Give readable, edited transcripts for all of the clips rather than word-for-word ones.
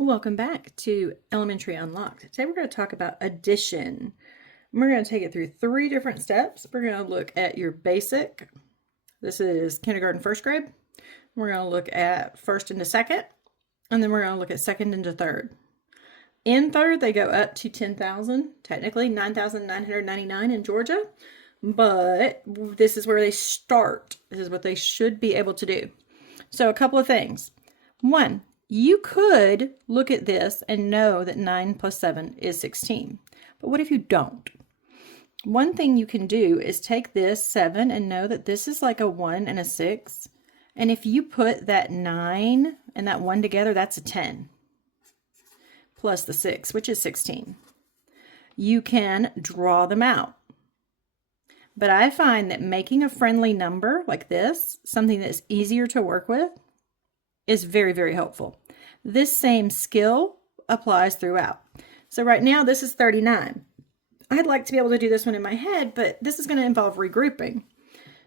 Welcome back to Elementary Unlocked. Today we're going to talk about addition. We're going to take it through 3 different steps. We're going to look at your basic. This is kindergarten, first grade. We're going to look at first into second, and then we're going to look at second into third. In third, they go up to 10,000, technically 9,999 in Georgia, but this is where they start. This is what they should be able to do. So a couple of things. One, you could look at this and know that 9 plus 7 is 16. But what if you don't? One thing you can do is take this 7 and know that this is like a 1 and a 6. And if you put that 9 and that 1 together, that's a 10. Plus the 6, which is 16. You can draw them out. But I find that making a friendly number like this, something that's easier to work with, is very, very helpful. This same skill applies throughout. So right now, this is 39. I'd like to be able to do this one in my head, but this is going to involve regrouping.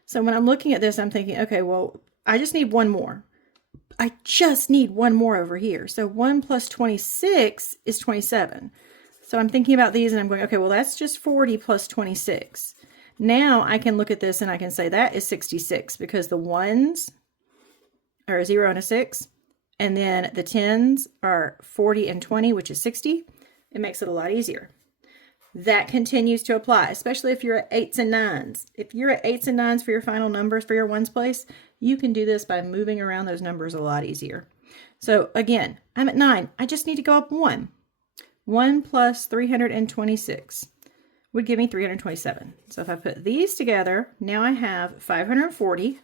So when I'm looking at this, I'm thinking, okay, well, I just need one more. I just need one more over here. So 1 plus 26 is 27. So I'm thinking about these and I'm going, okay, well, that's just 40 plus 26. Now I can look at this and I can say that is 66 because the 1s are a 0 and a 6. And then the 10s are 40 and 20, which is 60. It makes it a lot easier. That continues to apply, especially if you're at 8s and 9s. If you're at 8s and 9s for your final numbers for your ones place, you can do this by moving around those numbers a lot easier. So again, I'm at 9. I just need to go up 1. 1 plus 326 would give me 327. So if I put these together, now I have 540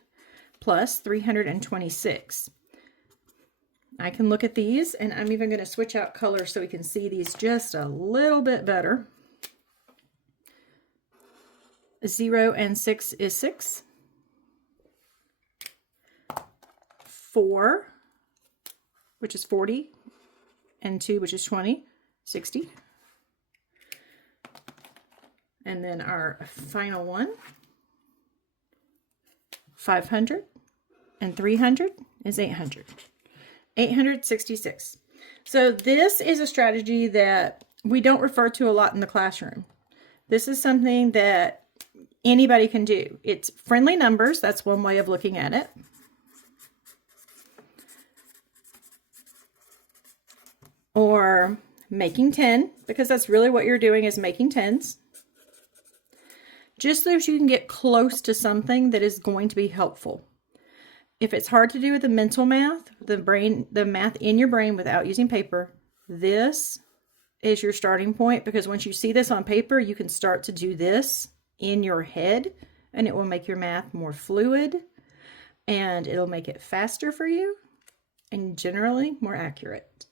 plus 326. I can look at these, and I'm even going to switch out colors so we can see these just a little bit better. 0 and 6 is 6. 4, which is 40, and 2, which is 20, 60. And then our final one, 500, and 300 is 800. 866. So this is a strategy that we don't refer to a lot in the classroom. This is something that anybody can do. It's friendly numbers. That's one way of looking at it. Or making 10, because that's really what you're doing is making 10s. Just so you can get close to something that is going to be helpful. If it's hard to do with the mental math, the math in your brain without using paper, this is your starting point, because once you see this on paper, you can start to do this in your head and it will make your math more fluid and it'll make it faster for you and generally more accurate.